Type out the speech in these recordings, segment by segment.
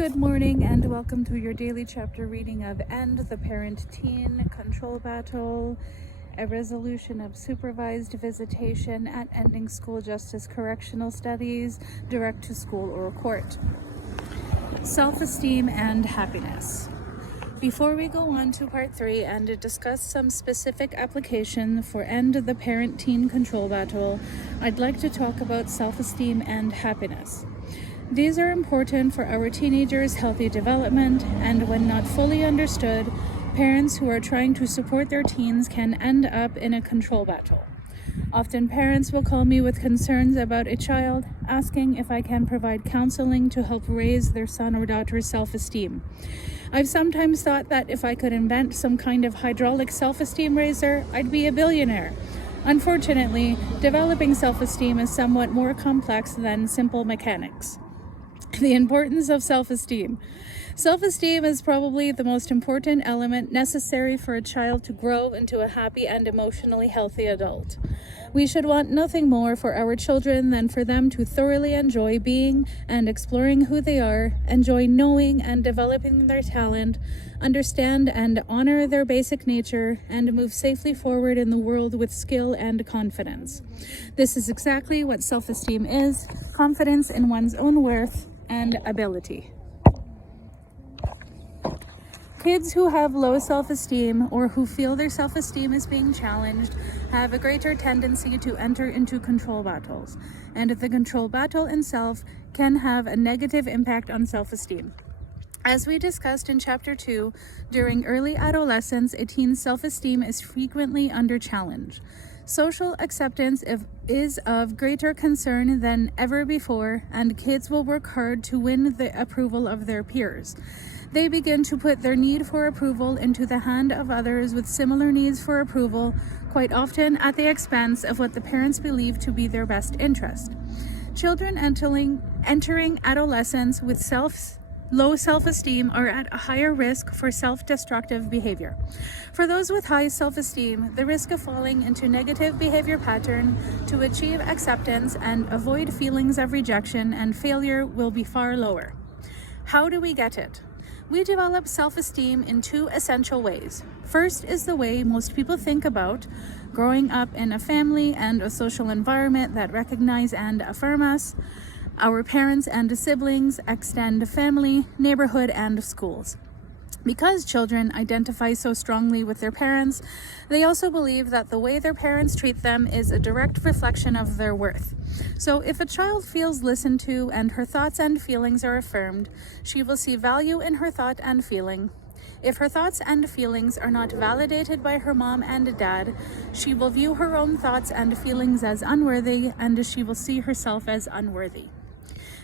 Good morning and welcome to your daily chapter reading of End the Parent-Teen Control Battle, a resolution of supervised visitation at ending school justice correctional studies, direct to school or court. Self-esteem and happiness. Before we go on to part 3 and discuss some specific application for End the Parent-Teen Control Battle, I'd like to talk about self-esteem and happiness. These are important for our teenagers' healthy development, and when not fully understood, parents who are trying to support their teens can end up in a control battle. Often parents will call me with concerns about a child, asking if I can provide counseling to help raise their son or daughter's self-esteem. I've sometimes thought that if I could invent some kind of hydraulic self-esteem raiser, I'd be a billionaire. Unfortunately, developing self-esteem is somewhat more complex than simple mechanics. The importance of self-esteem. Self-esteem is probably the most important element necessary for a child to grow into a happy and emotionally healthy adult. We should want nothing more for our children than for them to thoroughly enjoy being and exploring who they are, enjoy knowing and developing their talent, understand and honor their basic nature, and move safely forward in the world with skill and confidence. This is exactly what self-esteem is: confidence in one's own worth and ability. Kids who have low self-esteem or who feel their self-esteem is being challenged have a greater tendency to enter into control battles, and the control battle itself can have a negative impact on self-esteem. As we discussed in Chapter 2, during early adolescence, a teen's self-esteem is frequently under challenge. Social acceptance is of greater concern than ever before, and kids will work hard to win the approval of their peers. They begin to put their need for approval into the hand of others with similar needs for approval, quite often at the expense of what the parents believe to be their best interest. Children entering adolescence with low self-esteem are at a higher risk for self-destructive behavior. For those with high self-esteem, the risk of falling into negative behavior pattern to achieve acceptance and avoid feelings of rejection and failure will be far lower. How do we get it? We develop self-esteem in 2 essential ways. First is the way most people think about: growing up in a family and a social environment that recognize and affirm us. Our parents and siblings, extend family, neighborhood, and schools. Because children identify so strongly with their parents, they also believe that the way their parents treat them is a direct reflection of their worth. So if a child feels listened to and her thoughts and feelings are affirmed, she will see value in her thought and feeling. If her thoughts and feelings are not validated by her mom and dad, she will view her own thoughts and feelings as unworthy, and she will see herself as unworthy.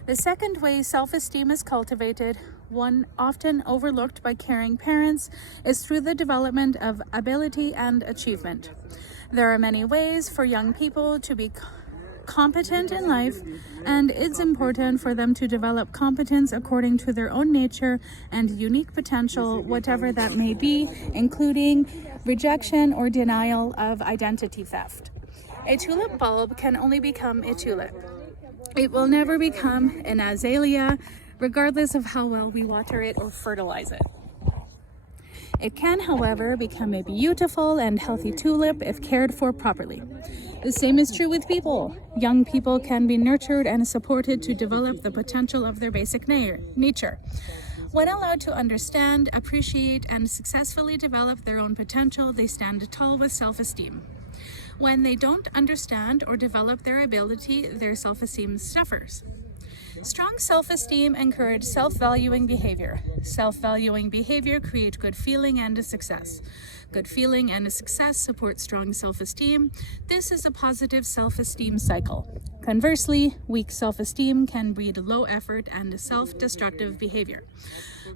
The second way self-esteem is cultivated, one often overlooked by caring parents, is through the development of ability and achievement. There are many ways for young people to be competent in life, and it's important for them to develop competence according to their own nature and unique potential, whatever that may be, including rejection or denial of identity theft. A tulip bulb can only become a tulip. It will never become an azalea, regardless of how well we water it or fertilize it. It can, however, become a beautiful and healthy tulip if cared for properly. The same is true with people. Young people can be nurtured and supported to develop the potential of their basic nature. When allowed to understand, appreciate, and successfully develop their own potential, they stand tall with self-esteem. When they don't understand or develop their ability, their self-esteem suffers. Strong self-esteem encourages self-valuing behavior. Self-valuing behavior creates good feeling and success. Good feeling and success support strong self-esteem. This is a positive self-esteem cycle. Conversely, weak self-esteem can breed low effort and self-destructive behavior.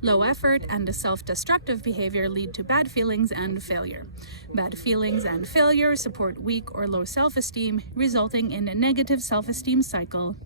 Low effort and self-destructive behavior lead to bad feelings and failure. Bad feelings and failure support weak or low self-esteem, resulting in a negative self-esteem cycle.